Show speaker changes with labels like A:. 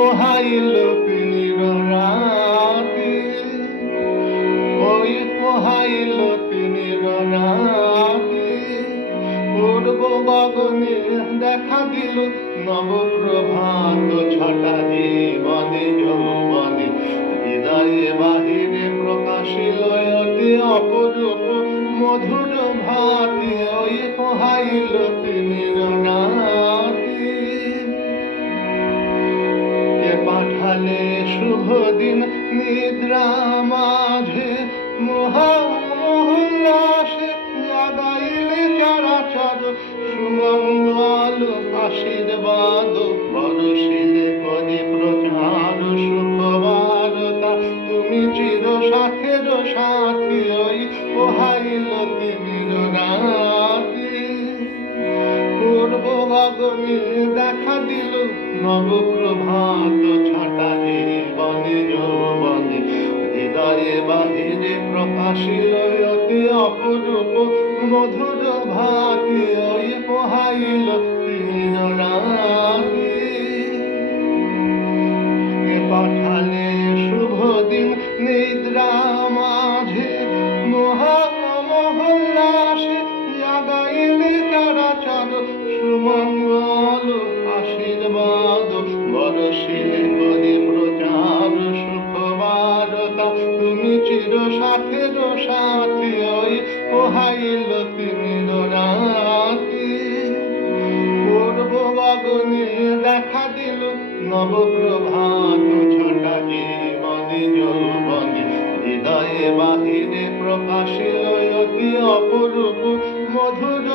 A: পোহাইল তিনি রাতি। ওই পোহাইল তিনি রাতি। পূর্ব গগনে দেখা দিল নবপ্রভাত ছটা জীবনে, যৌবনে। হৃদয়ে বাহিরে প্রকাশিল অতি অপরূপ মধুর ভাতি। পোহাইল তিনি শুভ দিন নিদ্রা মাঝে মহা মহল্লাসে লাগাইলে চরাচর সুমঙ্গল আশীর্বাদ বরশিলে করি প্রচার সুখবারতা। তুমি চির সাথের সাথী ওই পোহাইল তিমির রাতি পূর্ব গগনে দেখা দিল নবপ্রভাত ছাটা জীবনে হৃদয়ে বাহিরে প্রকাশিল অতি অপরূপ। মধুর ভাতি ওই পোহাইল পাঠালে শুভ দিন, নিদ্রা মাঝে সঙ্গের ওই রাতি। দেখা দিল নবপ্রভাত ছটা জীবনী যৌবনী। হৃদয়ে বাহিরে প্রকাশিল অতি অপরূপ মধুর